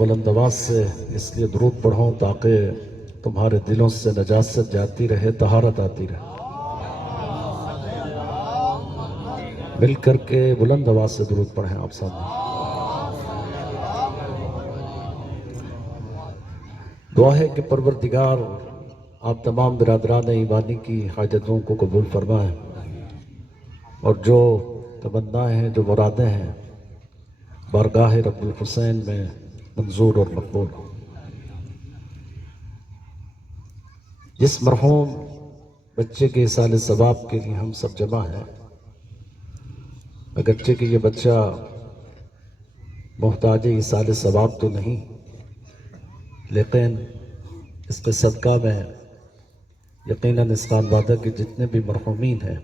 بلند آواز سے اس لیے درود پڑھوں تاکہ تمہارے دلوں سے نجاست جاتی رہے، طہارت آتی رہے۔ مل کر کے بلند آواز سے درود پڑھیں آپ سامنے۔ دعا ہے کہ پروردگار آپ تمام برادران ایمانی کی حاجتوں کو قبول فرمائیں اور جو تمنائیں ہیں، جو مرادیں ہیں، بارگاہ رب الحسین میں منظور اور مقبول ہوں۔ جس مرحوم بچے کے ایصال ثواب کے لیے ہم سب جمع ہیں، اگرچہ کہ یہ بچہ محتاج ایصال ثواب تو نہیں، لیکن اس کے صدقہ میں یقیناً اس خانوادہ کے جتنے بھی مرحومین ہیں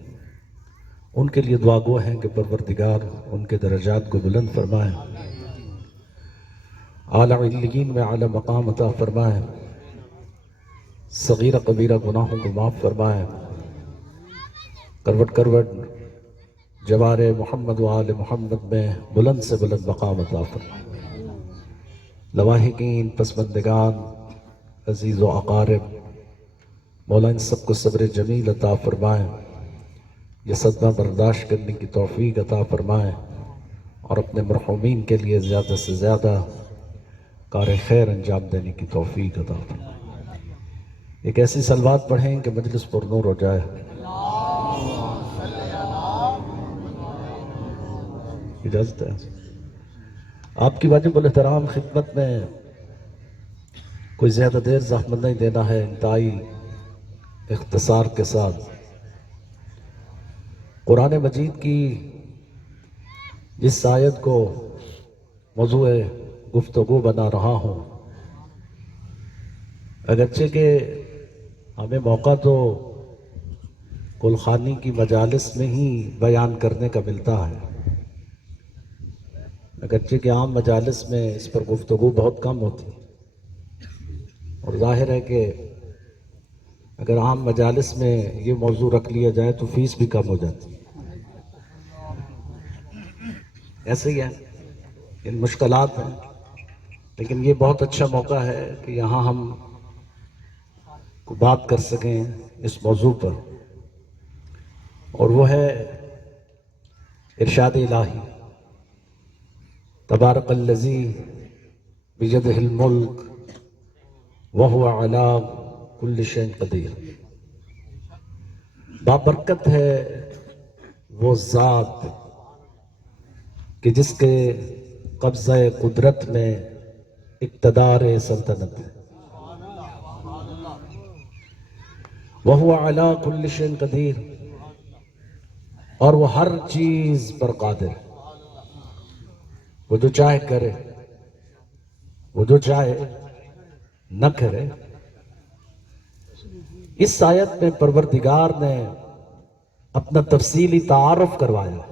ان کے لیے دعا گو ہیں کہ پروردگار ان کے درجات کو بلند فرمائیں، اعلیٰ علیین میں اعلیٰ مقام عطا فرمائیں، صغیرہ کبیرہ گناہوں کو معاف فرمائیں، کروٹ کروٹ جوار محمد و آل محمد میں بلند سے بلند مقام عطا فرمائیں۔ لواحقین، پسماندگان، عزیز و اقارب، مولا ان سب کو صبر جمیل عطا فرمائیں، یہ صدمہ برداشت کرنے کی توفیق عطا فرمائیں اور اپنے مرحومین کے لیے زیادہ سے زیادہ کار خیر انجام دینے کی توفیق عطا فرمائیں۔ ایک ایسی صلوات پڑھیں کہ مجلس پر نور ہو جائے۔ اجازت ہے آپ کی واجب الاحترام خدمت میں کوئی زیادہ دیر زحمت نہیں دینا ہے، انتہائی اختصار کے ساتھ قرآن مجید کی جس آیت کو موضوع گفتگو بنا رہا ہوں، اگرچہ کہ ہمیں موقع تو گلخانی کی مجالس میں ہی بیان کرنے کا ملتا ہے، اگرچہ کہ عام مجالس میں اس پر گفتگو بہت کم ہوتی اور ظاہر ہے کہ اگر عام مجالس میں یہ موضوع رکھ لیا جائے تو فیس بھی کم ہو جاتی، ایسے ہی ہے، ان مشکلات ہیں، لیکن یہ بہت اچھا موقع ہے کہ یہاں ہم کو بات کر سکیں اس موضوع پر، اور وہ ہے ارشاد الہی، تبارک الذی بیدہ الملک وہو علی کل شیء قدیر۔ بابرکت ہے وہ ذات کہ جس کے قبضہ قدرت میں اقتدار سلطنت ہے، وہو علی کل شیء قدیر، اور وہ ہر چیز پر قادر ہے، وہ جو چاہے کرے، وہ جو چاہے نہ کرے۔ اس آیت میں پروردگار نے اپنا تفصیلی تعارف کروایا،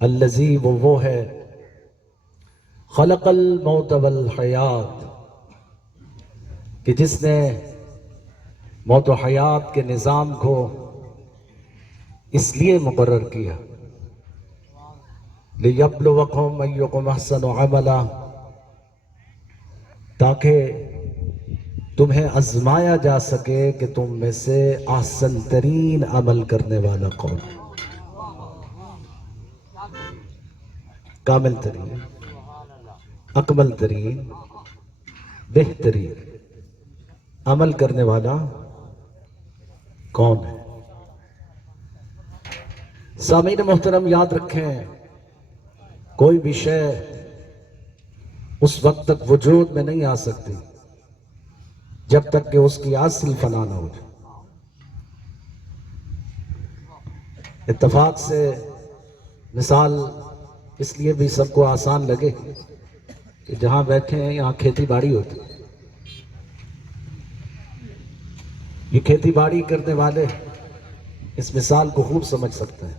الذی وہ ہے خلق الموت والحیات، کہ جس نے موت و حیات کے نظام کو اس لیے مقرر کیا، لِيَبْلُوَكُمْ أَيُّكُمْ أَحْسَنُ عَمَلًا، تاکہ تمہیں آزمایا جا سکے کہ تم میں سے احسن ترین عمل کرنے والا کون، کامل ترین، اکمل ترین، بہترین عمل کرنے والا کون ہے۔ سامعین محترم یاد رکھیں، کوئی بھی شے اس وقت تک وجود میں نہیں آ سکتی جب تک کہ اس کی اصل فنا نہ ہو جائے۔ اتفاق سے مثال اس لیے بھی سب کو آسان لگے کہ جہاں بیٹھے ہیں یہاں کھیتی باڑی ہوتی ہے، یہ کھیتی باڑی کرنے والے اس مثال کو خوب سمجھ سکتے ہیں۔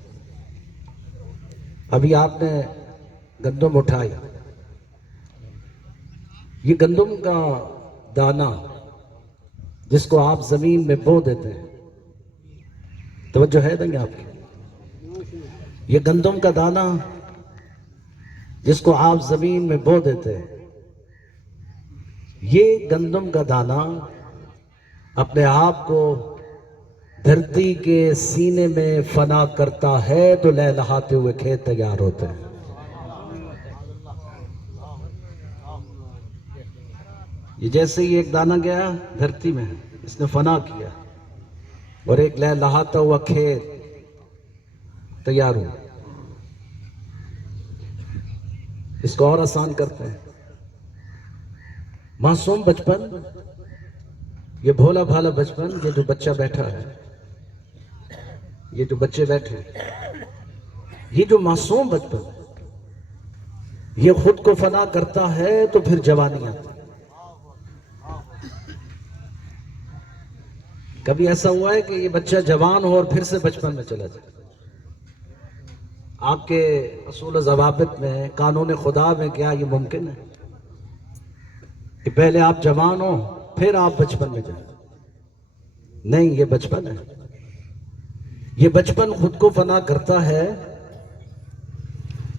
ابھی آپ نے گندم اٹھائی، یہ گندم کا دانہ جس کو آپ زمین میں بو دیتے ہیں، توجہ ہے نہیں آپ کی، یہ گندم کا دانہ جس کو آپ زمین میں بو دیتے ہیں، یہ گندم کا دانہ اپنے آپ کو دھرتی کے سینے میں فنا کرتا ہے تو لہلہاتے ہوئے کھیت تیار ہوتے ہیں۔ یہ جیسے ہی ایک دانہ گیا دھرتی میں، اس نے فنا کیا اور ایک لہلہاتا ہوا کھیت تیار ہوا۔ اس کو اور آسان کرتے ہیں، معصوم بچپن، یہ بھولا بھالا بچپن، یہ جو بچہ بیٹھا ہے، یہ جو بچے بیٹھے ہیں، یہ جو معصوم بچپن یہ خود کو فنا کرتا ہے تو پھر جوانی آتی ہے۔ کبھی ایسا ہوا ہے کہ یہ بچہ جوان ہو اور پھر سے بچپن میں چلا جائے؟ آپ کے اصول و ضوابط میں، قانون خدا میں کیا یہ ممکن ہے کہ پہلے آپ جوان ہو پھر آپ بچپن میں جائیں؟ نہیں، یہ بچپن ہے، یہ بچپن خود کو فنا کرتا ہے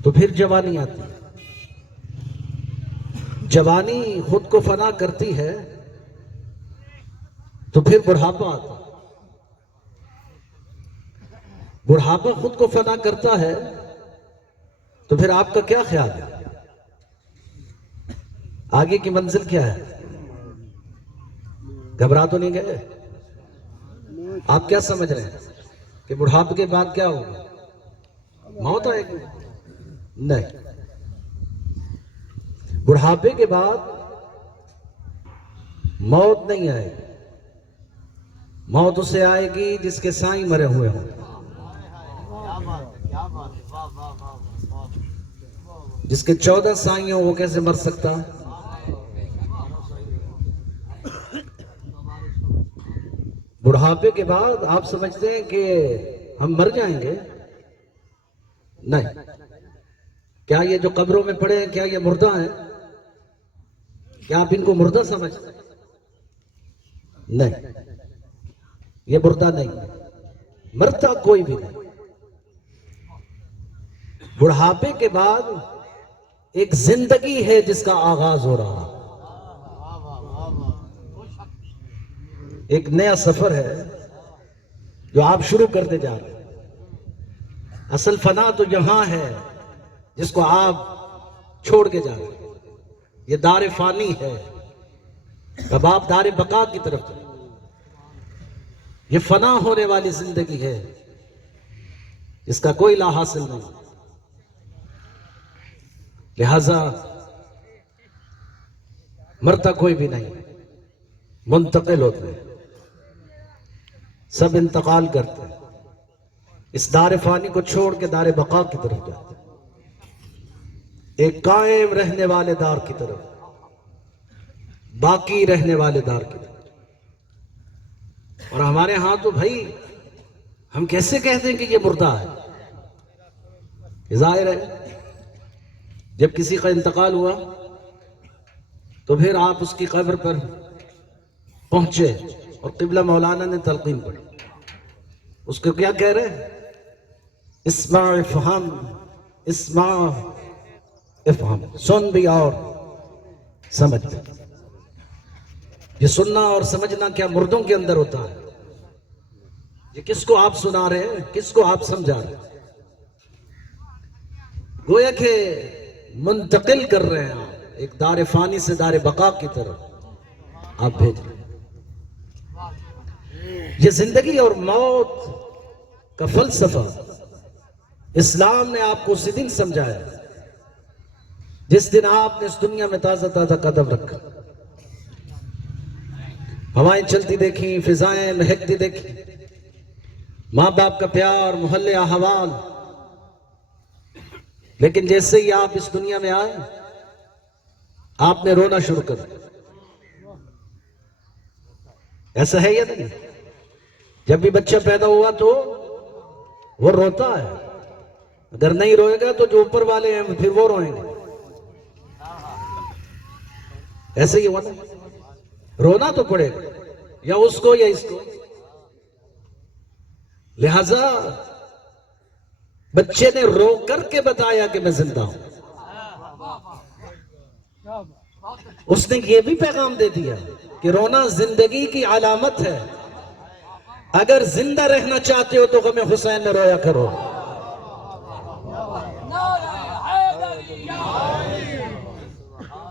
تو پھر جوانی آتی ہے۔ جوانی خود کو فنا کرتی ہے تو پھر بڑھاپا آتا ہے۔ بڑھاپا خود کو فنا کرتا ہے تو پھر آپ کا کیا خیال ہے؟ آگے کی منزل کیا ہے؟ گھبرا تو نہیں گئے؟ آپ کیا سمجھ رہے ہیں کہ بڑھاپے کے بعد کیا ہوگا؟ موت آئے گی؟ نہیں، بڑھاپے کے بعد موت نہیں آئے گی۔ موت اسے آئے گی جس کے سائیں مرے ہوئے ہوں، جس کے 14 سائیں ہوں، وہ کیسے مر سکتا؟ بڑھاپے کے بعد آپ سمجھتے ہیں کہ ہم مر جائیں گے؟ نہیں۔ کیا یہ جو قبروں میں پڑے ہیں کیا یہ مردہ ہیں؟ کیا آپ ان کو مردہ سمجھتے ہیں؟ نہیں، یہ مردہ نہیں، مرتا کوئی بھی نہیں۔ بڑھاپے کے بعد ایک زندگی ہے جس کا آغاز ہو رہا ہے، ایک نیا سفر ہے جو آپ شروع کرتے جا رہے ہیں۔ اصل فنا تو یہاں ہے جس کو آپ چھوڑ کے جا رہے ہیں، یہ دار فانی ہے، اب آپ دار بقا کی طرف جائیں۔ یہ فنا ہونے والی زندگی ہے جس کا کوئی لا حاصل نہیں، لہذا مرتا کوئی بھی نہیں، منتقل ہوتے ہیں، سب انتقال کرتے ہیں، اس دار فانی کو چھوڑ کے دار بقا کی طرف جاتے ہیں، ایک قائم رہنے والے دار کی طرف، باقی رہنے والے دار کی طرف۔ اور ہمارے ہاں تو بھائی ہم کیسے کہتے ہیں کہ یہ مردہ ہے؟ ظاہر ہے جب کسی کا انتقال ہوا تو پھر آپ اس کی قبر پر پہنچے اور قبلہ مولانا نے تلقین پڑھی، اس کو کیا کہہ رہے ہیں؟ اسمع افہم، اسمع افہم، سن بھی اور سمجھ بھی۔ یہ سننا اور سمجھنا کیا مردوں کے اندر ہوتا ہے؟ یہ کس کو آپ سنا رہے ہیں، کس کو آپ سمجھا رہے ہیں؟ گویا کہ منتقل کر رہے ہیں آپ، ایک دار فانی سے دار بقا کی طرف آپ بھیج رہے ہیں۔ یہ زندگی اور موت کا فلسفہ اسلام نے آپ کو اسی دن سمجھایا جس دن آپ نے اس دنیا میں تازہ تازہ قدم رکھا، ہوائیں چلتی دیکھیں، فضائیں مہکتی دیکھیں، ماں باپ کا پیار، محلے احوال، لیکن جیسے ہی آپ اس دنیا میں آئے آپ نے رونا شروع کر دیا۔ ایسا ہے یا نہیں؟ جب بھی بچہ پیدا ہوا تو وہ روتا ہے، اگر نہیں روئے گا تو جو اوپر والے ہیں پھر وہ روئیں گے۔ ایسے ہی ہوا نا، رونا تو پڑے گا، یا اس کو یا اس کو۔ لہذا بچے نے رو کر کے بتایا کہ میں زندہ ہوں۔ اس نے یہ بھی پیغام دے دیا کہ رونا زندگی کی علامت ہے، اگر زندہ رہنا چاہتے ہو تو غم حسین میں رویا کرو۔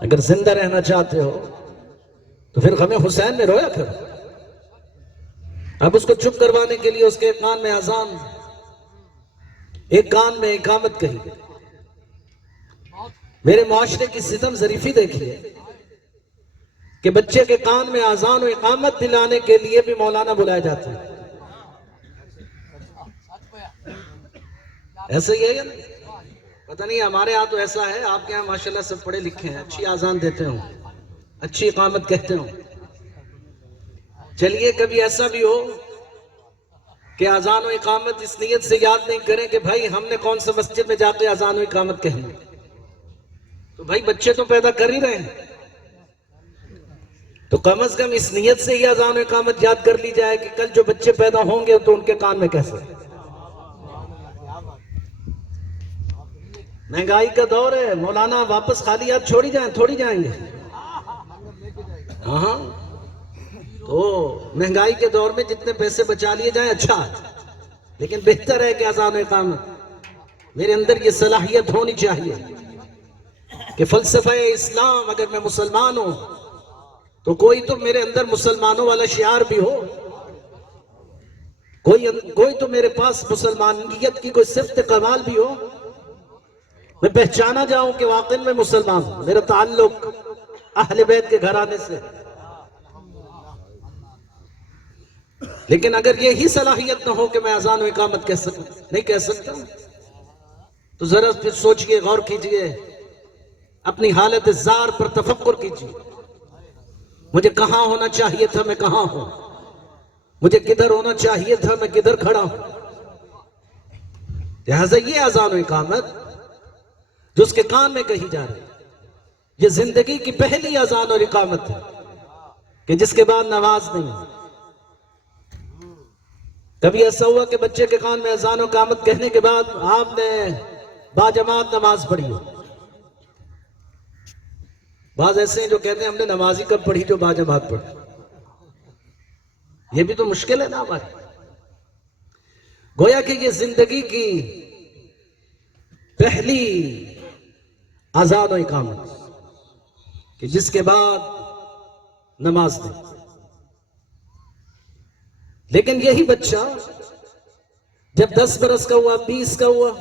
اگر زندہ رہنا چاہتے ہو تو پھر غم حسین میں رویا کرو۔ اب اس کو چپ کروانے کے لیے اس کے ایک کان میں اذان، ایک کان میں اقامت کہی۔ میرے معاشرے کی ستم ظریفی دیکھیے کہ بچے کے کان میں اذان و اقامت دلانے کے لیے بھی مولانا بلائے جاتے ہیں۔ ایسا ہی ہے یا نہیں؟ پتہ نہیں، ہمارے ہاں تو ایسا ہے، آپ کے ہاں ماشاءاللہ سب پڑھے لکھے ہیں، اچھی اذان دیتے ہوں، اچھی اقامت کہتے ہوں۔ چلیے کبھی ایسا بھی ہو کہ اذان و اقامت اس نیت سے یاد نہیں کریں کہ بھائی ہم نے کون سا مسجد میں جا کے اذان و اقامت کہنی، تو بھائی بچے تو پیدا کر ہی رہے ہیں، تو کم از کم اس نیت سے ہی اذان و اقامت یاد کر لی جائے کہ کل جو بچے پیدا ہوں گے تو ان کے کان میں کیسے۔ مہنگائی کا دور ہے، مولانا واپس خالی ہاتھ چھوڑی جائیں، تھوڑی جائیں گے۔ ہاں تو مہنگائی کے دور میں جتنے پیسے بچا لیے جائیں اچھا، لیکن بہتر ہے کہ اذان و اقامت میرے اندر یہ صلاحیت ہونی چاہیے کہ فلسفہ اسلام، اگر میں مسلمان ہوں تو کوئی تو میرے اندر مسلمانوں والا شعار بھی ہو، کوئی تو میرے پاس مسلمانیت کی کوئی صفت کمال بھی ہو، میں پہچانا جاؤں کہ واقعی میں مسلمان ہوں، میرا تعلق اہل بیت کے گھرانے سے۔ لیکن اگر یہی صلاحیت نہ ہو کہ میں اذان و اقامت کہہ سکوں، نہیں کہہ سکتا، تو ذرا پھر سوچئے، غور کیجئے، اپنی حالت زار پر تفکر کیجئے، مجھے کہاں ہونا چاہیے تھا میں کہاں ہوں، مجھے کدھر ہونا چاہیے تھا میں کدھر کھڑا ہوں۔ لہذا یہ اذان و اقامت جو اس کے کان میں کہی جا رہی ہے، یہ زندگی کی پہلی اذان اور اقامت ہے کہ جس کے بعد نماز نہیں ہے۔ کبھی ایسا ہوا کہ بچے کے کان میں اذان و اقامت کہنے کے بعد آپ نے باجماعت نماز پڑھی ہو؟ بعض ایسے ہیں جو کہتے ہیں ہم نے نماز ہی کب پڑھی جو باجماعت پڑھی۔ یہ بھی تو مشکل ہے نا ہماری۔ گویا کہ یہ زندگی کی پہلی اذان و اقامت کہ جس کے بعد نماز نہیں۔ لیکن یہی بچہ جب 10 برس کا ہوا، 20 کا ہوا،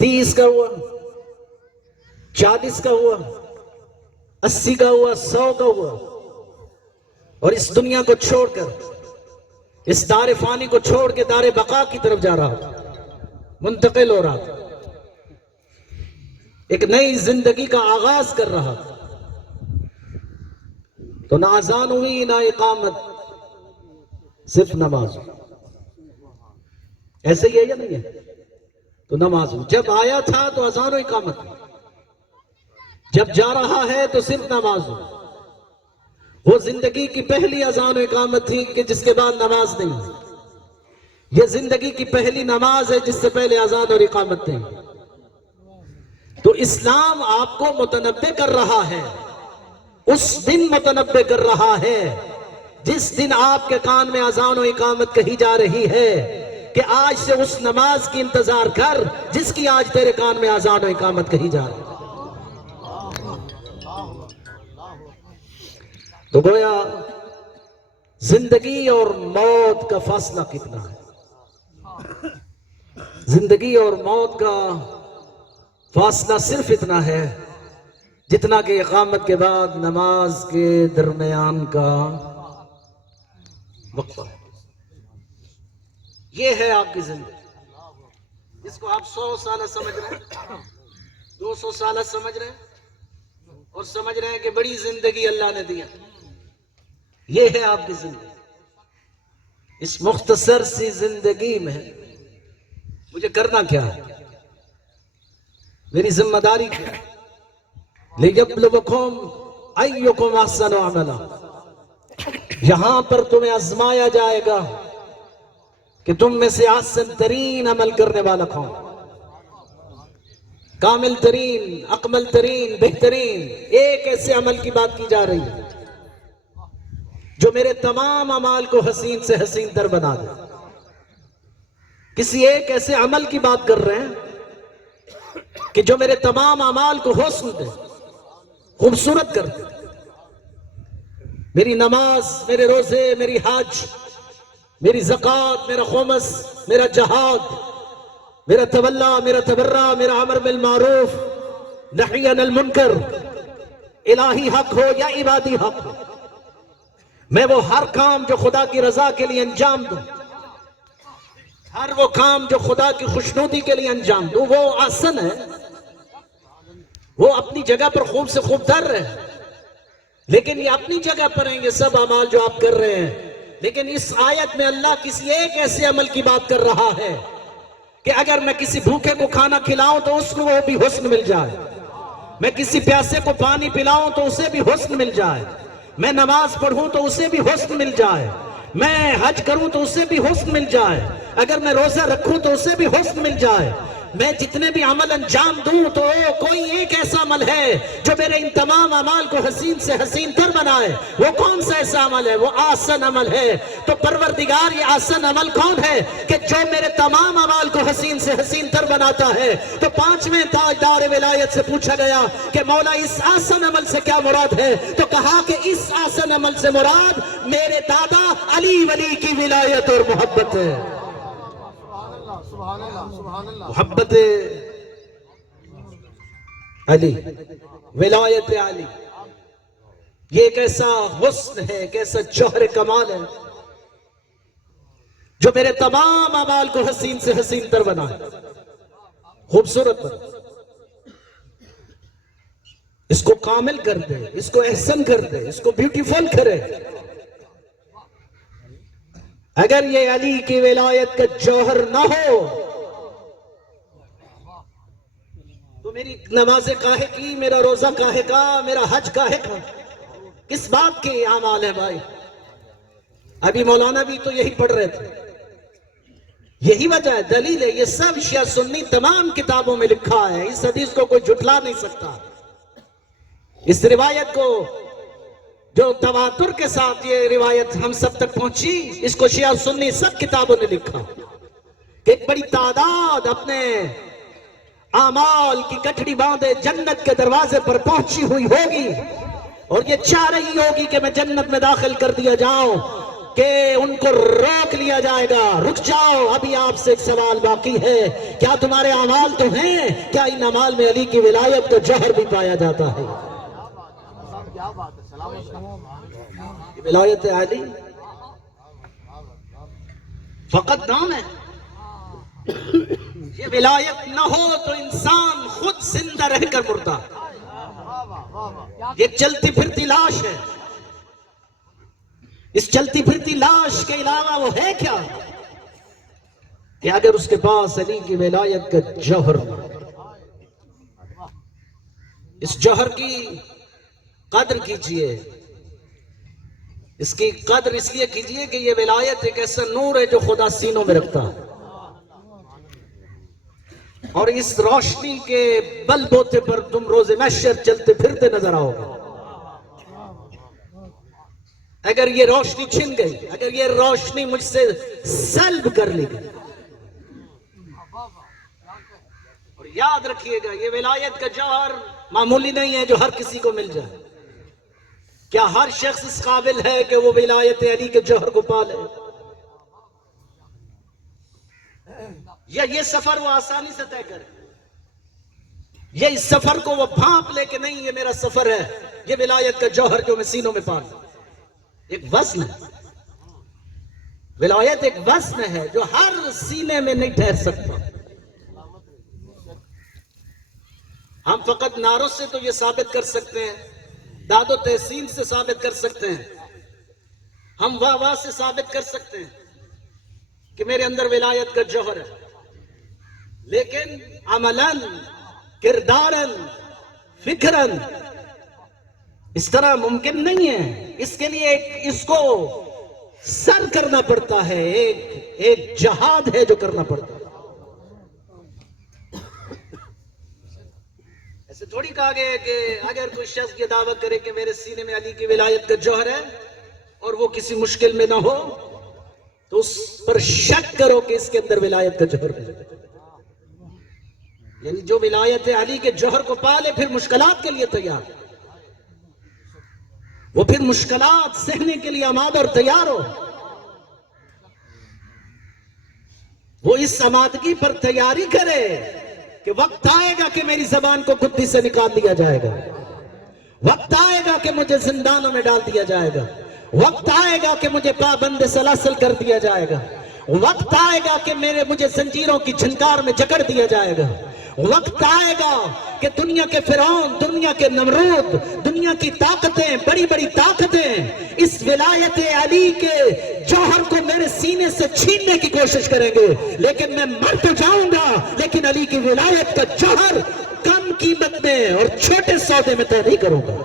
30 کا ہوا، 40 کا ہوا، 80 کا ہوا، 100 کا ہوا، اور اس دنیا کو چھوڑ کر، اس دار فانی کو چھوڑ کے دار بقا کی طرف جا رہا تھا، منتقل ہو رہا تھا، ایک نئی زندگی کا آغاز کر رہا تھا، تو نہ اذان ہوئی نہ اقامت، صرف نماز۔ ایسے ہی ہے یا نہیں ہے؟ تو نماز ہوئی، جب آیا تھا تو اذان و اقامت، جب جا رہا ہے تو صرف نماز ہوئی۔ وہ زندگی کی پہلی اذان و اقامت تھی کہ جس کے بعد نماز نہیں ہے۔ یہ زندگی کی پہلی نماز ہے جس سے پہلے اذان اور اقامت نہیں۔ تو اسلام آپ کو متنبع کر رہا ہے، اس دن متنبع کر رہا ہے جس دن آپ کے کان میں اذان و اقامت کہی جا رہی ہے کہ آج سے اس نماز کی انتظار کر جس کی آج تیرے کان میں اذان و اقامت کہی جا رہی ہے۔ تو گویا زندگی اور موت کا فاصلہ کتنا ہے؟ زندگی اور موت کا فاصلہ صرف اتنا ہے جتنا کہ اقامت کے بعد نماز کے درمیان کا وقفہ۔ یہ ہے آپ کی زندگی، جس کو آپ 100 سالہ سمجھ رہے ہیں، 200 سالہ سمجھ رہے ہیں، اور سمجھ رہے ہیں کہ بڑی زندگی اللہ نے دیا۔ یہ ہے آپ کی زندگی۔ اس مختصر سی زندگی میں مجھے کرنا کیا ہے؟ میری ذمہ داری کیا ہے؟ لِيَبْلُوَكُمْ أَيُّكُمْ أَحْسَنُ عَمَلًا، یہاں پر تمہیں آزمایا جائے گا کہ تم میں سے احسن ترین عمل کرنے والا کون۔ کامل ترین، اکمل ترین، بہترین ایک ایسے عمل کی بات کی جا رہی ہے جو میرے تمام اعمال کو حسین سے حسین تر بنا دے. کسی ایک ایسے عمل کی بات کر رہے ہیں کہ جو میرے تمام اعمال کو حسن دے، خوبصورت کر دے. میری نماز، میرے روزے، میری حج، میری زکوٰۃ، میرا خمس، میرا جہاد، میرا تولا، میرا تبرہ، میرا امر بالمعروف نہی عن المنکر، الہی حق ہو یا عبادی حق ہو، میں وہ ہر کام جو خدا کی رضا کے لیے انجام دوں، ہر وہ کام جو خدا کی خوشنودی کے لیے انجام دوں. وہ آسن ہے، وہ اپنی جگہ پر خوب سے خوب در ہے، لیکن یہ اپنی جگہ پر ہیں یہ سب اعمال جو آپ کر رہے ہیں. لیکن اس آیت میں اللہ کسی ایک ایسے عمل کی بات کر رہا ہے کہ اگر میں کسی بھوکے کو کھانا کھلاؤں تو اس کو وہ بھی حسن مل جائے، میں کسی پیاسے کو پانی پلاؤں تو اسے بھی حسن مل جائے، میں نماز پڑھوں تو اسے بھی حسن مل جائے، میں حج کروں تو اسے بھی حسن مل جائے، اگر میں روزہ رکھوں تو اسے بھی حسن مل جائے. میں جتنے بھی عمل انجام دوں تو کوئی ایک ایسا عمل ہے جو میرے ان تمام عمال کو حسین سے حسین تر بنائے. وہ کون سا ایسا عمل ہے؟ وہ آسن عمل ہے. تو پروردگار یہ آسن عمل کون ہے کہ جو میرے تمام عمال کو حسین سے حسین تر بناتا ہے؟ تو پانچویں تاجدار ولایت سے پوچھا گیا کہ مولا اس آسن عمل سے کیا مراد ہے؟ تو کہا کہ اس آسن عمل سے مراد میرے دادا علی ولی کی ولایت اور محبت ہے. محبت علی، ولایت علی، یہ ایک ایسا حسن ہے، ایک ایسا جوہر کمال ہے جو میرے تمام اعمال کو حسین سے حسین تر بنائے، خوبصورت بنائے، اس کو کامل کر دے، اس کو احسن کر دے، اس کو بیوٹیفل کرے. اگر یہ علی کی ولایت کا جوہر نہ ہو تو میری نمازیں کاہے کی، میرا روزہ کاہے کا، میرا حج کاہے کا؟ کس بات کے اعمال ہے بھائی؟ ابھی مولانا بھی تو یہی پڑھ رہے تھے. یہی وجہ ہے، دلیل ہے، یہ سب شیعہ سنی تمام کتابوں میں لکھا ہے. اس حدیث کو کوئی جھٹلا نہیں سکتا. اس روایت کو جو تواتر کے ساتھ یہ روایت ہم سب تک پہنچی، اس کو شیعہ سنی سب کتابوں نے لکھا کہ ایک بڑی تعداد اپنے اعمال کی گٹھڑی باندھے جنت کے دروازے پر پہنچی ہوئی ہوگی اور یہ چاہ رہی ہوگی کہ میں جنت میں داخل کر دیا جاؤں، کہ ان کو روک لیا جائے گا، رک جاؤ، ابھی آپ سے ایک سوال باقی ہے، کیا تمہارے اعمال تو ہیں؟ کیا ان اعمال میں علی کی ولایت کا جوہر بھی پایا جاتا ہے؟ ولایت علی فقط نام ہے. یہ ولایت نہ ہو تو انسان خود زندہ رہ کر مردہ، یہ چلتی پھرتی لاش ہے. اس چلتی پھرتی لاش کے علاوہ وہ ہے کیا کہ اگر اس کے پاس علی کی ولایت کا جوہر، اس جوہر کی قدر کیجئے. اس کی قدر اس لیے کیجئے کہ یہ ولایت ایک ایسا نور ہے جو خدا سینوں میں رکھتا ہے، اور اس روشنی کے بل بوتے پر تم روز محشر چلتے پھرتے نظر آؤ گے. اگر یہ روشنی چھن گئی، اگر یہ روشنی مجھ سے سلب کر لی گئی، اور یاد رکھیے گا یہ ولایت کا جوہر معمولی نہیں ہے جو ہر کسی کو مل جائے. کیا ہر شخص اس قابل ہے کہ وہ ولایت علی کے جوہر کو پالے؟ یا یہ سفر وہ آسانی سے طے کرے؟ یہ اس سفر کو وہ بھانپ لے کہ نہیں یہ میرا سفر ہے، یہ ولایت کا جوہر جو میں سینوں میں پالوں؟ ایک وزن ہے، ولایت ایک وزن ہے جو ہر سینے میں نہیں ٹھہر سکتا. ہم فقط نعروں سے تو یہ ثابت کر سکتے ہیں، داد و تحسین سے ثابت کر سکتے ہیں، ہم واہ واہ سے ثابت کر سکتے ہیں کہ میرے اندر ولایت کا جوہر ہے، لیکن عملاً، کرداراً، فکراً اس طرح ممکن نہیں ہے. اس کے لیے اس کو سر کرنا پڑتا ہے، ایک جہاد ہے جو کرنا پڑتا ہے. سے تھوڑی کہا گیا ہے کہ اگر کوئی شخص یہ دعویٰ کرے کہ میرے سینے میں علی کی ولایت کا جوہر ہے اور وہ کسی مشکل میں نہ ہو تو اس پر شک کرو کہ اس کے اندر ولایت کا جوہر ہے. یعنی جو ولایت علی کے جوہر کو پالے پھر مشکلات کے لیے تیار، وہ پھر مشکلات سہنے کے لیے آمادہ اور تیار ہو، وہ اس آمادگی پر تیاری کرے کہ وقت آئے گا کہ میری زبان کو گدی سے نکال دیا جائے گا، وقت آئے گا کہ مجھے زندانوں میں ڈال دیا جائے گا، وقت آئے گا کہ مجھے پابند سلاسل کر دیا جائے گا، وقت آئے گا کہ مجھے زنجیروں کی جھنکار میں جکڑ دیا جائے گا، وقت آئے گا کہ دنیا کے فرعون، دنیا کے نمرود، دنیا کی طاقتیں، بڑی بڑی طاقتیں اس ولایت علی کے جوہر کو میرے سینے سے چھیننے کی کوشش کریں گے، لیکن میں مر تو جاؤں گا لیکن علی کی ولایت کا جوہر کم قیمت میں اور چھوٹے سودے میں طے نہیں کروں گا.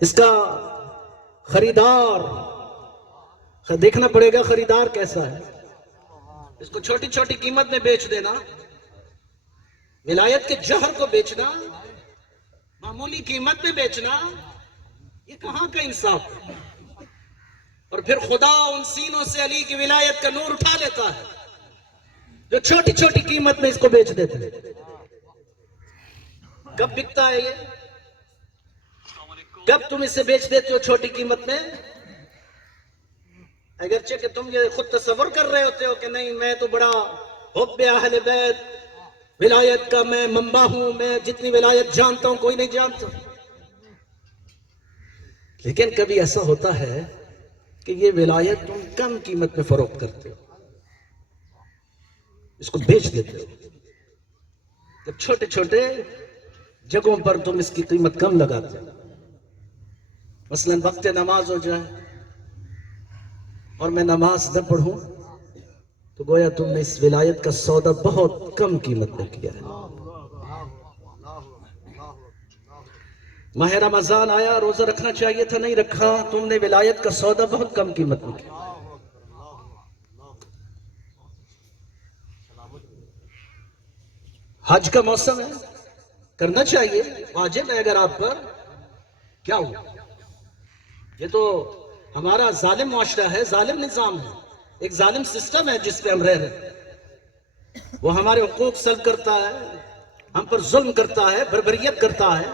اس کا خریدار دیکھنا پڑے گا، خریدار کیسا ہے. اس کو چھوٹی چھوٹی قیمت میں بیچ دینا، ولایت کے جوہر کو بیچنا، معمولی قیمت میں بیچنا، یہ کہاں کا انصاف ہے؟ اور پھر خدا ان سینوں سے علی کی ولایت کا نور اٹھا لیتا ہے جو چھوٹی چھوٹی قیمت میں اس کو بیچ دیتے ہیں. کب بکتا ہے یہ؟ کب تم اسے بیچ دیتے ہو چھوٹی قیمت میں؟ اگرچہ کہ تم یہ خود تصور کر رہے ہوتے ہو کہ نہیں میں تو بڑا حب اہل بیت ولایت کا میں منبع ہوں، میں جتنی ولایت جانتا ہوں کوئی نہیں جانتا. لیکن کبھی ایسا ہوتا ہے کہ یہ ولایت تم کم قیمت میں فروخت کرتے ہو، اس کو بیچ دیتے ہو. جب چھوٹے چھوٹے جگہوں پر تم اس کی قیمت کم لگاتے ہو، مثلا وقت نماز ہو جائے اور میں نماز نہ پڑھوں تو گویا تم نے اس ولایت کا سودا بہت کم قیمت میں کیا ہے. ماہ رمضان آیا، روزہ رکھنا چاہیے تھا نہیں رکھا، تم نے ولایت کا سودا بہت کم قیمت میں کیا. حج کا موسم ہے، کرنا چاہیے، واجب ہے اگر آپ پر. کیا ہوا؟ یہ تو ہمارا ظالم معاشرہ ہے، ظالم نظام ہے، ایک ظالم سسٹم ہے جس پہ ہم رہ رہے ہیں. وہ ہمارے حقوق سلب کرتا ہے، ہم پر ظلم کرتا ہے، بربریت کرتا ہے.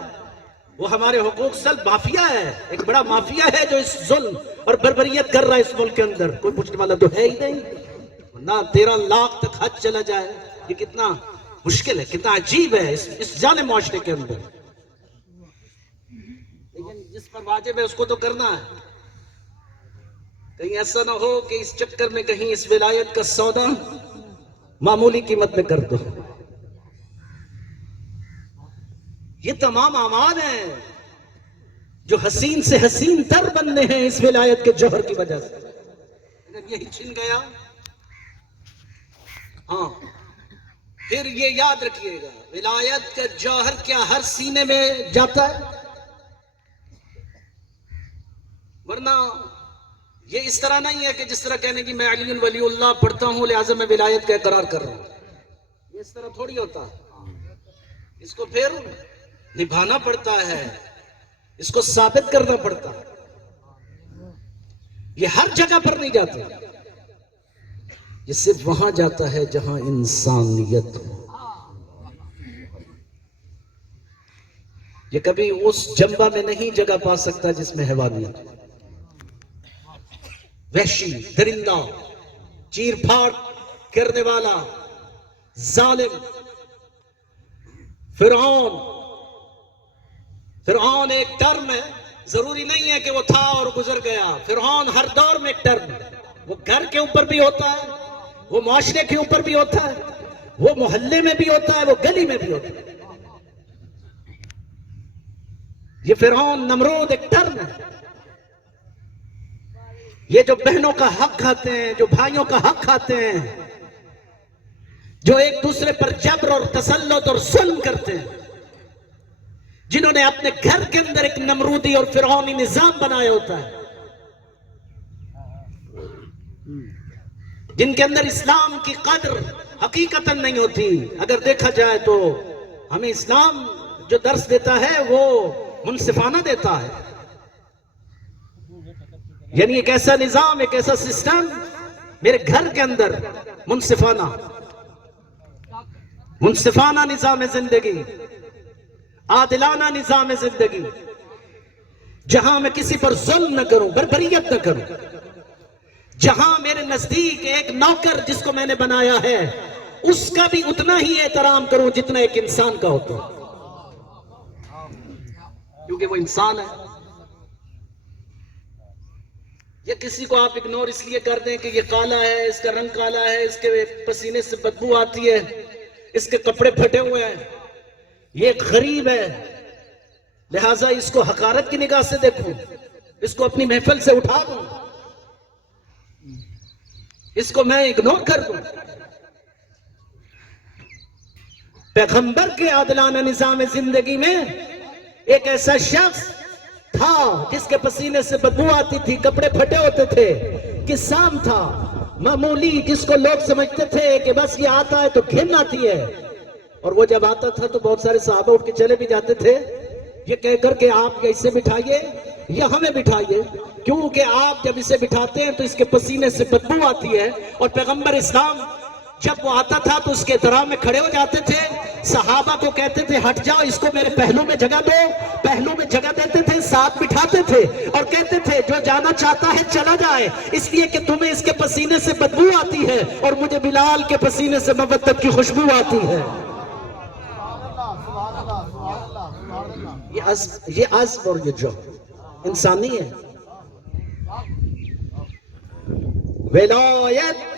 وہ ہمارے حقوق سلب مافیا ہے، ایک بڑا مافیا ہے جو اس ظلم اور بربریت کر رہا ہے اس ملک کے اندر. کوئی پوچھنے والا تو ہے ہی نہیں. نہ 13 لاکھ تک حج چلا جائے، یہ کتنا مشکل ہے، کتنا عجیب ہے اس ظالم معاشرے کے اندر. لیکن جس پر واجب ہے اس کو تو کرنا ہے. کہیں ایسا نہ ہو کہ اس چکر میں کہیں اس ولایت کا سودا معمولی قیمت میں کر دو. یہ تمام اعمال ہیں جو حسین سے حسین تر بننے ہیں اس ولایت کے جوہر کی وجہ سے. اگر یہی چھن گیا، ہاں پھر یہ یاد رکھیے گا ولایت کا جوہر کیا ہر سینے میں جاتا ہے؟ ورنہ یہ اس طرح نہیں ہے کہ جس طرح کہنے کی میں علی ولی اللہ پڑھتا ہوں لہٰذا میں ولایت کا اقرار کر رہا ہوں. یہ اس طرح تھوڑی ہوتا ہے. اس کو پھر نبھانا پڑتا ہے، اس کو ثابت کرنا پڑتا ہے. یہ ہر جگہ پر نہیں جاتا، یہ صرف وہاں جاتا ہے جہاں انسانیت ہو. یہ کبھی اس جنبہ میں نہیں جگہ پا سکتا جس میں حیوانیت ہو. وحشی، درندہ، چیر پھاڑ کرنے والا، ظالم فرعون ایک ٹرم ہے، ضروری نہیں ہے کہ وہ تھا اور گزر گیا. فرعون ہر دور میں ایک ٹرم ہے. وہ گھر کے اوپر بھی ہوتا ہے، وہ معاشرے کے اوپر بھی ہوتا ہے، وہ محلے میں بھی ہوتا ہے، وہ گلی میں بھی ہوتا ہے. یہ فرعون نمرود ایک ٹرم ہے. یہ جو بہنوں کا حق کھاتے ہیں، جو بھائیوں کا حق کھاتے ہیں، جو ایک دوسرے پر جبر اور تسلط اور ظلم کرتے ہیں، جنہوں نے اپنے گھر کے اندر ایک نمرودی اور فرعونی نظام بنایا ہوتا ہے، جن کے اندر اسلام کی قدر حقیقتاً نہیں ہوتی. اگر دیکھا جائے تو ہمیں اسلام جو درس دیتا ہے وہ منصفانہ دیتا ہے. یعنی ایک ایسا نظام، ایک ایسا سسٹم میرے گھر کے اندر منصفانہ نظام زندگی، عادلانہ نظام زندگی، جہاں میں کسی پر ظلم نہ کروں، بربریت نہ کروں، جہاں میرے نزدیک ایک نوکر جس کو میں نے بنایا ہے اس کا بھی اتنا ہی احترام کروں جتنا ایک انسان کا ہوتا ہے، کیونکہ وہ انسان ہے. یا کسی کو آپ اگنور اس لیے کر دیں کہ یہ کالا ہے، اس کا رنگ کالا ہے، اس کے پسینے سے بدبو آتی ہے، اس کے کپڑے پھٹے ہوئے ہیں، یہ ایک غریب ہے، لہٰذا اس کو حقارت کی نگاہ سے دیکھوں، اس کو اپنی محفل سے اٹھا دوں، اس کو میں اگنور کر دوں. پیغمبر کے عادلانہ نظام زندگی میں ایک ایسا شخص تھا جس کے پسینے سے بدبو آتی تھی، کپڑے پھٹے ہوتے تھے، کسان تھا معمولی، جس کو لوگ سمجھتے تھے کہ بس یہ آتا ہے تو گھن آتی ہے. اور وہ جب آتا تھا تو بہت سارے صحابہ اٹھ کے چلے بھی جاتے تھے یہ کہہ کر کہ آپ اسے بٹھائیے یا ہمیں بٹھائیے، کیونکہ آپ جب اسے بٹھاتے ہیں تو اس کے پسینے سے بدبو آتی ہے. اور پیغمبر اسلام جب وہ آتا تھا تو اس کے احترام میں کھڑے ہو جاتے تھے، صحابہ کو کہتے تھے ہٹ جاؤ، اس کو میرے پہلو میں جگہ دو، پہلو میں جگہ دیتے تھے، ساتھ بٹھاتے تھے اور کہتے تھے جو جانا چاہتا ہے چلا جائے، اس لیے کہ تمہیں اس کے پسینے سے بدبو آتی ہے اور مجھے بلال کے پسینے سے مودت کی خوشبو آتی ہے. یہ عزم اور یہ جو انسانی ہے. ولایت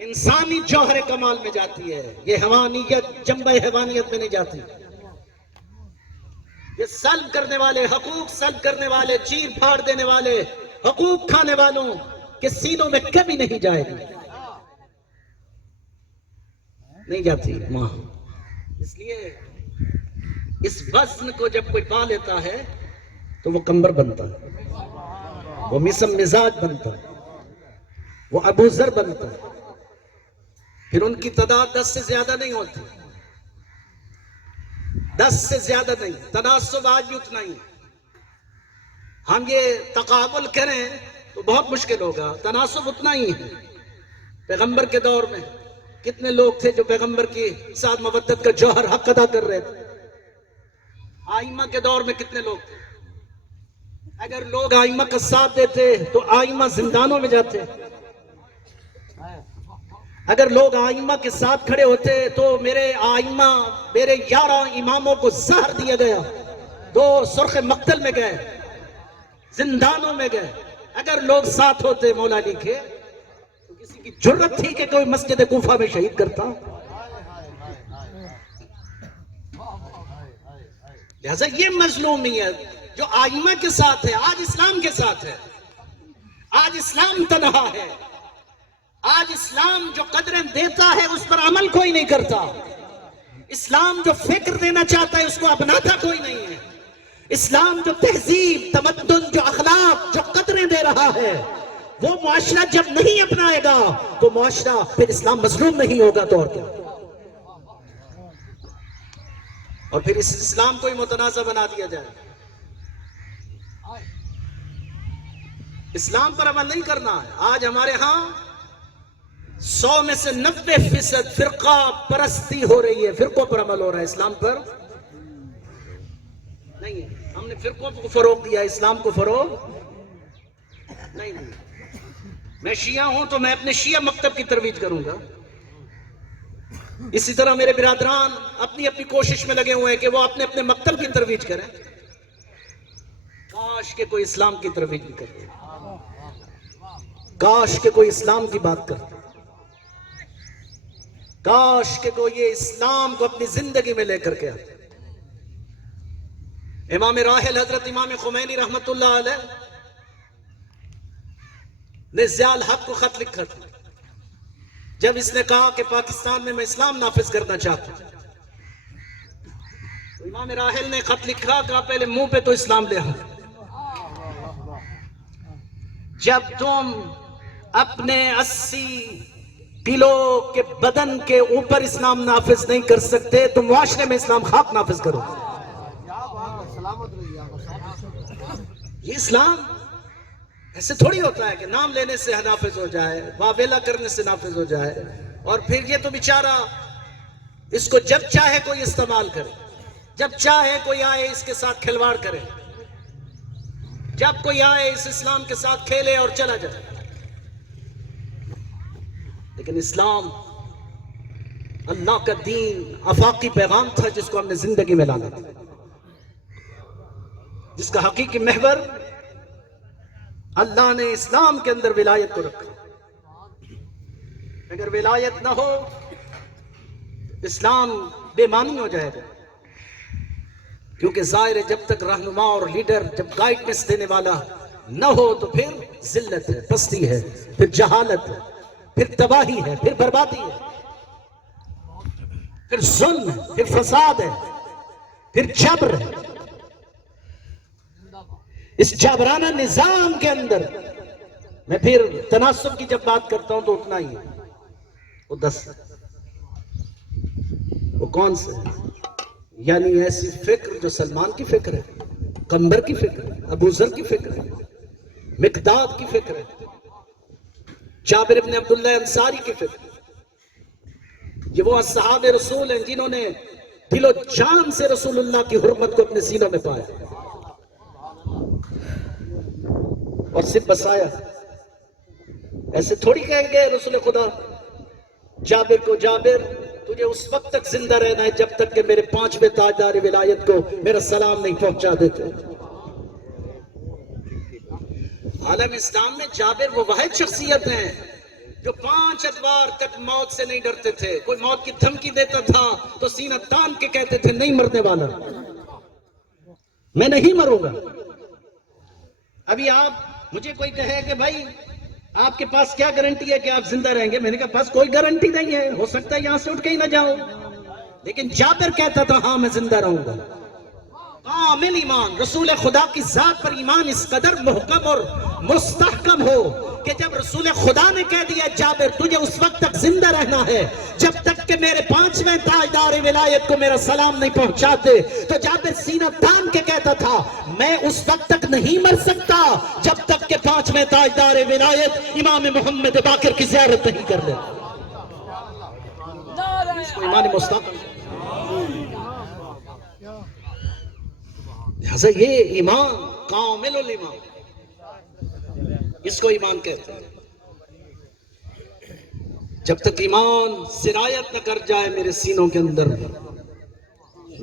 انسانی جوہر کمال میں جاتی ہے، یہ حیوانیت، جنبہ حیوانیت میں نہیں جاتی. یہ سلب کرنے والے، حقوق سلب کرنے والے، چیر پھاڑ دینے والے، حقوق کھانے والوں کے سینوں میں کبھی نہیں جائے گی، نہیں جاتی ماں. اس لیے اس وزن کو جب کوئی پا لیتا ہے تو وہ کمبر بنتا ہے، وہ مسم مزاج بنتا ہے، وہ ابو ذر بنتا ہے. پھر ان کی تعداد 10 سے زیادہ نہیں ہوتی، 10 سے زیادہ نہیں. تناسب آج بھی اتنا ہی. ہم یہ تقابل کریں تو بہت مشکل ہوگا، تناسب اتنا ہی ہے. پیغمبر کے دور میں کتنے لوگ تھے جو پیغمبر کی ساتھ مودت کا جوہر حق ادا کر رہے تھے؟ آئمہ کے دور میں کتنے لوگ تھے؟ اگر لوگ آئمہ کا ساتھ دیتے تو آئمہ زندانوں میں جاتے، اگر لوگ آئمہ کے ساتھ کھڑے ہوتے تو میرے آئمہ، میرے 11 اماموں کو زہر دیا گیا، 2 سرخ مقتل میں گئے، زندانوں میں گئے. اگر لوگ ساتھ ہوتے مولا علی کے تو کسی کی جرت تھی کہ کوئی مسجد کوفہ میں شہید کرتا؟ لہذا یہ مظلومیت جو آئمہ کے ساتھ ہے آج اسلام کے ساتھ ہے. آج اسلام تنہا ہے، آج اسلام جو قدریں دیتا ہے اس پر عمل کوئی نہیں کرتا. اسلام جو فکر دینا چاہتا ہے اس کو اپناتا کوئی نہیں ہے. اسلام جو تہذیب، تمدن، جو اخلاق، جو قدریں دے رہا ہے وہ معاشرہ جب نہیں اپنائے گا تو معاشرہ پھر اسلام مظلوم نہیں ہوگا تو اور کیا. اور پھر اس اسلام کو ہی متنازع بنا دیا جائے. اسلام پر عمل نہیں کرنا ہے. آج ہمارے ہاں 100 میں سے 90% فرقہ پرستی ہو رہی ہے، فرقوں پر عمل ہو رہا ہے، اسلام پر نہیں ہے. ہم نے فرقوں کو فروغ دیا، اسلام کو فروغ نہیں دیا. میں شیعہ ہوں تو میں اپنے شیعہ مکتب کی ترویج کروں گا، اسی طرح میرے برادران اپنی اپنی کوشش میں لگے ہوئے ہیں کہ وہ اپنے اپنے مکتب کی ترویج کریں. کاش کہ کوئی اسلام کی ترویج بھی کرتے، کاش کہ کوئی اسلام کی بات کرتے، کاش کہ کوئی یہ اسلام کو اپنی زندگی میں لے کر کے آتے. امام راحل حضرت امام خمینی رحمت اللہ علیہ نے ضیاء الحق کو خط لکھا تھا جب اس نے کہا کہ پاکستان میں اسلام نافذ کرنا چاہتا ہوں. تو امام راحل نے خط لکھا، کہا پہلے منہ پہ تو اسلام لے آؤ، جب تم اپنے 80 کلو کے بدن کے اوپر اسلام نافذ نہیں کر سکتے تو معاشرے میں اسلام خاک نافذ کرو. یہ اسلام ایسے تھوڑی ہوتا ہے کہ نام لینے سے نافذ ہو جائے, واویلا کرنے سے نافذ ہو جائے, اور پھر یہ تو بیچارہ اس کو جب چاہے کوئی استعمال کرے, جب چاہے کوئی آئے اس کے ساتھ کھلواڑ کرے, جب کوئی آئے اس اسلام کے ساتھ کھیلے اور چلا جائے. لیکن اسلام اللہ کا دین آفاقی پیغام تھا جس کو ہم نے زندگی میں لانا تھا, جس کا حقیقی محور اللہ نے اسلام کے اندر ولایت کو رکھا. اگر ولایت نہ ہو اسلام بے معنی ہو جائے گا, کیونکہ ظاہر ہے جب تک رہنما اور لیڈر جب گائیڈنس دینے والا نہ ہو تو پھر ذلت ہے, پستی ہے, پھر جہالت ہے, پھر تباہی ہے, پھر بربادی ہے, پھر ظلم ہے, پھر فساد ہے, پھر جبر ہے. اس جبرانہ نظام کے اندر میں پھر تناسب کی جب بات کرتا ہوں تو اتنا ہی ہے, وہ 10 وہ کون سے, یعنی ایسی فکر جو سلمان کی فکر ہے, قمبر کی فکر ہے, ابو ذر کی فکر ہے, مقداد کی فکر ہے, جابر ابن عبداللہ انصاری کی فکر ہے. یہ وہ اصحاب رسول ہیں جنہوں نے دل و جان سے رسول اللہ کی حرمت کو اپنے سینوں میں پایا اور صرف بسایا. ایسے تھوڑی کہیں گے رسول خدا جابر کو, جابر تجھے اس وقت تک زندہ رہنا ہے جب تک کہ میرے 5ویں تاجدار ولایت کو میرا سلام نہیں پہنچا دیتے. عالم اسلام میں جابر وہ واحد شخصیت ہیں جو 5 ادوار تک موت سے نہیں ڈرتے تھے. کوئی موت کی دھمکی دیتا تھا تو سینہ تان کے کہتے تھے نہیں مرنے والا, میں نہیں مروں گا. ابھی آپ مجھے کوئی کہے کہ بھائی آپ کے پاس کیا گارنٹی ہے کہ آپ زندہ رہیں گے, میں نے کہا پاس کوئی گارنٹی نہیں ہے, ہو سکتا ہے یہاں سے اٹھ کے ہی نہ جاؤں. لیکن جابر کہتا تھا ہاں میں زندہ رہوں گا. کامل ایمان, رسول خدا کی ذات پر ایمان اس قدر محکم اور مستحکم ہو کہ جب رسول خدا نے کہہ دیا جابر تجھے اس وقت تک زندہ رہنا ہے جب تک کہ میرے 5ویں تاجدار ولایت کو میرا سلام نہیں پہنچاتے, تو جابر سینہ تان کے کہتا تھا میں اس وقت تک نہیں مر سکتا جب تک کہ 5ویں تاجدار ولایت امام محمد باقر کی زیارت نہیں کر لے. اس کو ایمان مستحکم, لہذا یہ ایمان کامل الایمان, اس کو ایمان کہتے ہیں. جب تک ایمان سرایت نہ کر جائے میرے سینوں کے اندر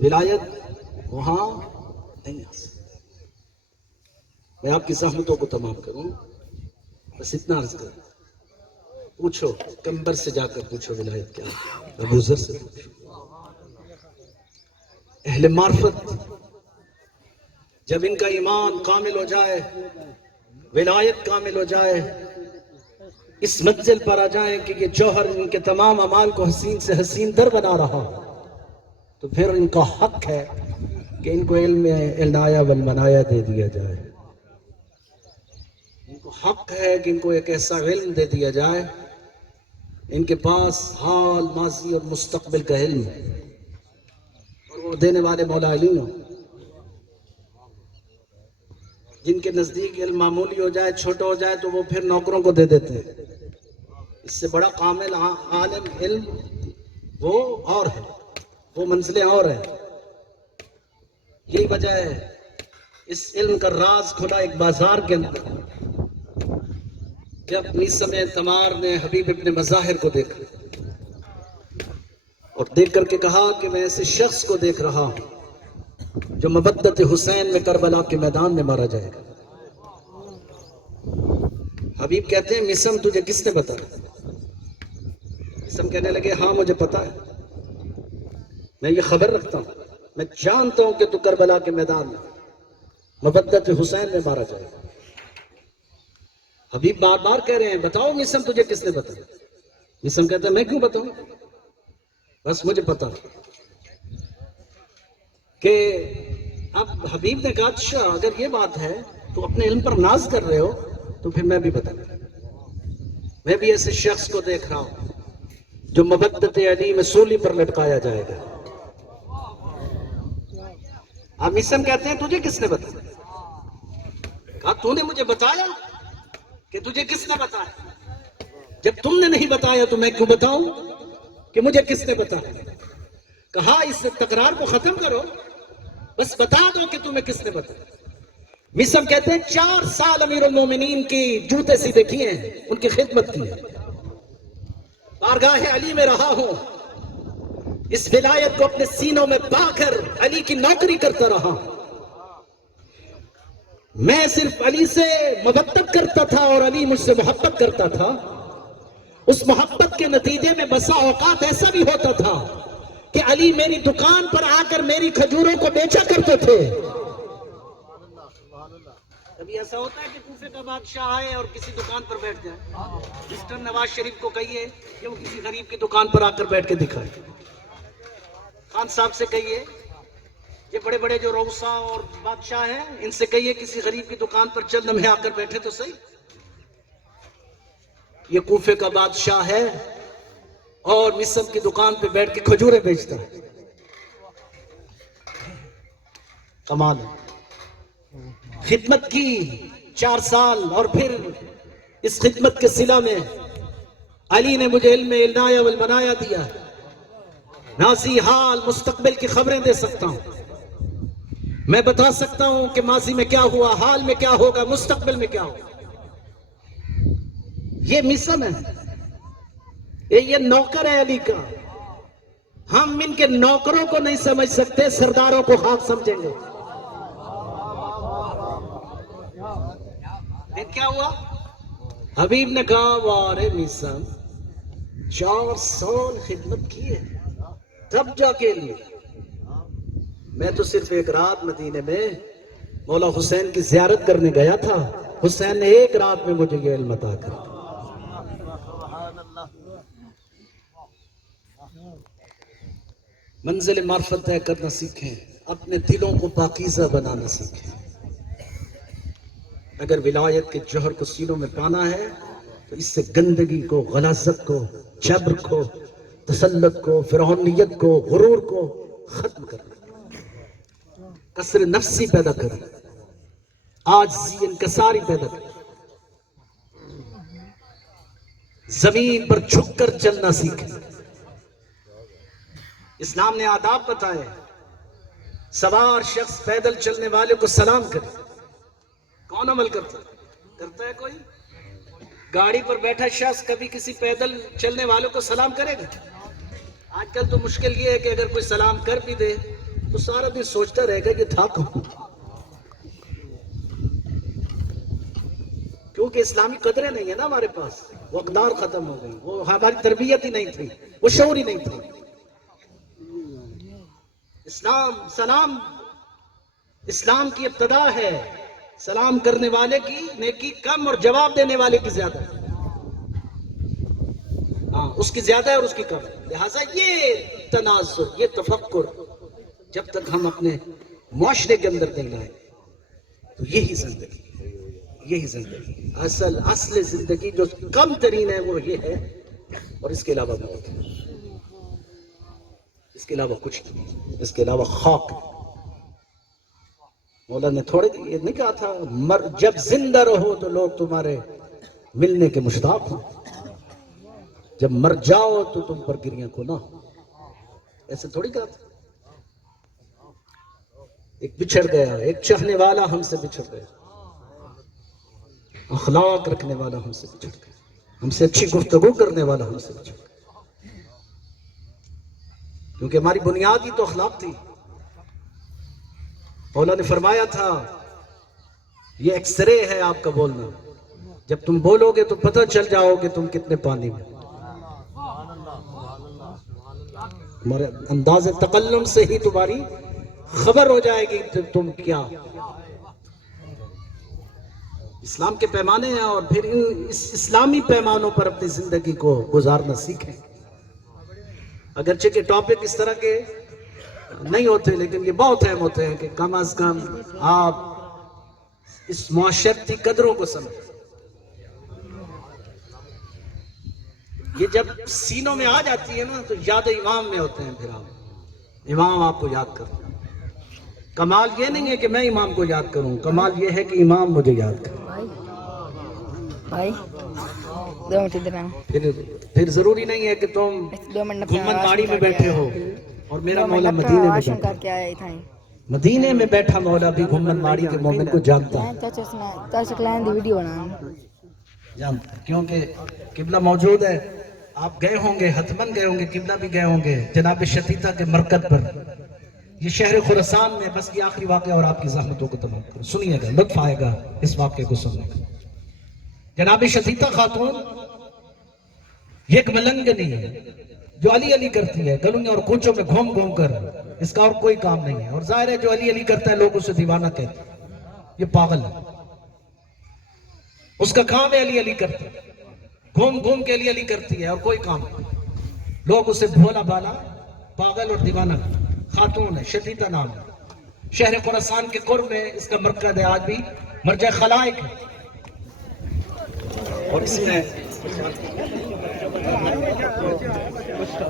ولایت وہاں نہیں آ سکتی. میں آپ کی زحمتوں کو تمام کروں, بس اتنا عرض کروں, پوچھو قمبر سے جا کر پوچھو ولایت کیا ہے, ابو ذر سے پوچھو. اہل معرفت جب ان کا ایمان کامل ہو جائے, ولایت کامل ہو جائے, اس منزل پر آ جائیں کہ یہ جوہر ان کے تمام اعمال کو حسین سے حسین در بنا رہا, تو پھر ان کا حق ہے کہ ان کو علم العنایہ والمنایہ دے دیا جائے. ان کو حق ہے کہ ان کو ایک ایسا علم دے دیا جائے, ان کے پاس حال, ماضی اور مستقبل کا علم ہے, اور وہ دینے والے مولا علی ہوں. جن کے نزدیک علم معمولی ہو جائے, چھوٹا ہو جائے تو وہ پھر نوکروں کو دے دیتے ہیں. اس سے بڑا کامل عالم علم وہ اور ہے, وہ منزلیں اور ہیں. یہی وجہ ہے اس علم کا راز کھلا ایک بازار کے اندر جب میثم تمار نے حبیب ابن مظاہر کو دیکھا اور دیکھ کر کے کہا کہ میں ایسے شخص کو دیکھ رہا ہوں جو مبدت حسین میں کربلا کے میدان میں مارا جائے گا. حبیب کہتے ہیں میثم تجھے کس نے بتایا؟ میثم کہنے لگے ہاں مجھے پتا ہے, میں یہ خبر رکھتا ہوں, میں جانتا ہوں کہ تو کربلا کے میدان میں مبدت حسین میں مارا جائے گا. حبیب بار بار کہہ رہے ہیں بتاؤ میثم تجھے کس نے بتایا؟ میثم کہتا ہے میں کیوں بتاؤں, بس مجھے پتا کہ اب حبیب نے کہا اچھا اگر یہ بات ہے تو اپنے علم پر ناز کر رہے ہو تو پھر میں بھی بتا. میں بھی ایسے شخص کو دیکھ رہا ہوں جو مبدت علی میں سولی پر لٹکایا جائے گا. آپ مسم کہتے ہیں تجھے کس نے بتایا؟ کہا تو نے مجھے بتایا کہ تجھے کس نے بتایا؟ جب تم نے نہیں بتایا تو میں کیوں بتاؤں کہ مجھے کس نے بتایا؟ کہا اس تکرار کو ختم کرو، بس بتا دو کہ تمہیں کس نے بتایا. مسم کہتے ہیں 4 سال امیر المومنین کی جوتے سیدھے کیے ہیں، ان کی خدمت کی ہے، بارگاہ علی میں رہا ہوں، اس ولایت کو اپنے سینوں میں پا کر علی کی نوکری کرتا رہا ہوں. میں صرف علی سے مبدت کرتا تھا اور علی مجھ سے محبت کرتا تھا. اس محبت کے نتیجے میں بسا اوقات ایسا بھی ہوتا تھا کہ علی میری دکان پر آ کر میری کھجوروں کو بیچا کرتے تھے. کبھی ایسا ہوتا ہے کہ کوفے کا بادشاہ آئے اور کسی دکان پر بیٹھ جائے؟ مسٹر نواز شریف کو کہیے کہ وہ کسی غریب کی دکان پر آ کر بیٹھ کے دکھائے. خان صاحب سے کہیے، یہ بڑے بڑے جو روسا اور بادشاہ ہیں، ان سے کہیے کسی غریب کی دکان پر چند لمحے آ کر بیٹھے تو صحیح. یہ کوفے کا بادشاہ ہے اور مسم کی دکان پہ بیٹھ کے کھجوریں بیچتا ہے. کمال ہے. خدمت کی 4 سال، اور پھر اس خدمت کے صلہ میں علی نے مجھے علم العنایہ والمنایا دیا. ماضی حال مستقبل کی خبریں دے سکتا ہوں، میں بتا سکتا ہوں کہ ماضی میں کیا ہوا، حال میں کیا ہوگا، مستقبل میں کیا ہوگا. یہ مسم ہے، یہ نوکر ہے علی کا. ہم ان کے نوکروں کو نہیں سمجھ سکتے، سرداروں کو خاک سمجھیں گے. کیا ہوا؟ حبیب نے کہا وارے مسم 4 سال خدمت کی ہے تب جا کے لیے. میں تو صرف ایک رات مدینے میں مولا حسین کی زیارت کرنے گیا تھا، حسین نے ایک رات میں مجھے یہ علم عطا کر. منزل معرفت طے کرنا سیکھیں، اپنے دلوں کو پاکیزہ بنانا سیکھیں. اگر ولایت کے جوہر کو سینوں میں پانا ہے تو اس سے گندگی کو، غلاظت کو، جبر کو، تسلط کو، فرعونیت کو، غرور کو ختم کرنا، کسر نفسی پیدا کرنا، عاجزی، انکساری پیدا کرنا، زمین پر جھک کر چلنا سیکھنا. اسلام نے آداب بتائے. سوار شخص پیدل چلنے والے کو سلام کرے. کون عمل کرتا ہے کوئی؟ گاڑی پر بیٹھا شخص کبھی کسی پیدل چلنے والوں کو سلام کرے گا؟ آج کل تو مشکل یہ ہے کہ اگر کوئی سلام کر بھی دے تو سارا دن سوچتا رہے گا کہ تھا کون، کیونکہ اسلامی قدریں نہیں ہیں نا ہمارے پاس. وہ اقدار ختم ہو گئی، وہ ہماری تربیت ہی نہیں تھی، وہ شعور ہی نہیں تھی. سلام اسلام کی ابتدا ہے. سلام کرنے والے کی نیکی کم اور جواب دینے والے کی زیادہ ہے. ہاں، اس کی زیادہ ہے اور اس کی کم. لہٰذا یہ تناظر، یہ تفکر جب تک ہم اپنے معاشرے کے اندر نہیں لائیں تو یہی زندگی اصل زندگی جو کم ترین ہے وہ یہ ہے. اور اس کے علاوہ بہت ہے، اس کے علاوہ کچھ نہیں، اس کے علاوہ خاک. مولا نے تھوڑے یہ نہیں کہا تھا جب زندہ رہو تو لوگ تمہارے ملنے کے مشتاق ہوں، جب مر جاؤ تو تم پر گریاں کو نہ ہو. ایسے تھوڑی کہا تھا. ایک بچھڑ گیا، ایک چاہنے والا ہم سے بچھڑ گیا، اخلاق رکھنے والا ہم سے بچھڑ گیا، ہم سے اچھی گفتگو کرنے والا ہم سے بچھڑ گیا. کیونکہ ہماری بنیاد ہی تو اخلاق تھی. مولا نے فرمایا تھا یہ ایکس رے ہے آپ کا بولنا، جب تم بولو گے تو پتہ چل جاؤ گے تم کتنے پانی میں. تمہارے انداز تکلم سے ہی تمہاری خبر ہو جائے گی کہ تم کیا. اسلام کے پیمانے ہیں اور پھر اس اسلامی پیمانوں پر اپنی زندگی کو گزارنا سیکھیں. اگرچہ کہ ٹاپک اس طرح کے نہیں ہوتے لیکن یہ بہت اہم ہوتے ہیں کہ کم از کم آپ اس معاشرتی قدروں کو سمجھیں. یہ جب سینوں میں آ جاتی ہے نا تو یاد امام میں ہوتے ہیں، پھر آپ امام آپ کو یاد کرتے ہیں۔ کمال یہ نہیں ہے کہ میں امام کو یاد کروں، کمال یہ ہے کہ امام مجھے یاد کرے۔ بھائی 2 منٹ ادھر آنا، پھر ضروری نہیں ہے کہ تم 2 منٹ گھمن باڑی میں بیٹھے ہو اور میرا مولا مدینے میں واشن بیٹھا، کر کے آیا تھا مدینے میں بیٹھا مولا بھی گھمن باڑی کے مومن کو جانتا ہے، چاچا سنا چاچا کلائن دی ویڈیو بنا جانتا ہے، کیونکہ قبلہ موجود ہے۔ آپ گئے ہوں گے، حتمن گئے ہوں گے، قبلہ بھی گئے ہوں گے جناب شتیتا کے مرکز پر، یہ شہر خراسان میں۔ بس یہ آخری واقعہ اور آپ کی زحمتوں کو تمام کرو، سنیے گا، لطف آئے گا اس واقعے کو سننے کا۔ جناب شتیتا خاتون یہ ایک ملنگنی ہے جو علی علی کرتی ہے، گلیوں اور کوچوں میں گھوم گھوم کر، اس کا اور کوئی کام نہیں ہے، اور ظاہر ہے جو علی علی کرتا ہے لوگ اسے دیوانہ کہتے ہیں، یہ پاگل ہے، اس کا کام ہے علی علی کرتا ہے، گھوم گھوم کے علی علی کرتی ہے اور کوئی کام نہیں، لوگ اسے بھولا بالا پاگل اور دیوانہ خاتون ہے، شتیتا نام ہے، شہر خراسان کے قرب میں اس کا مرکز ہے، آج بھی مرجع خلائق ہے، اور اس میں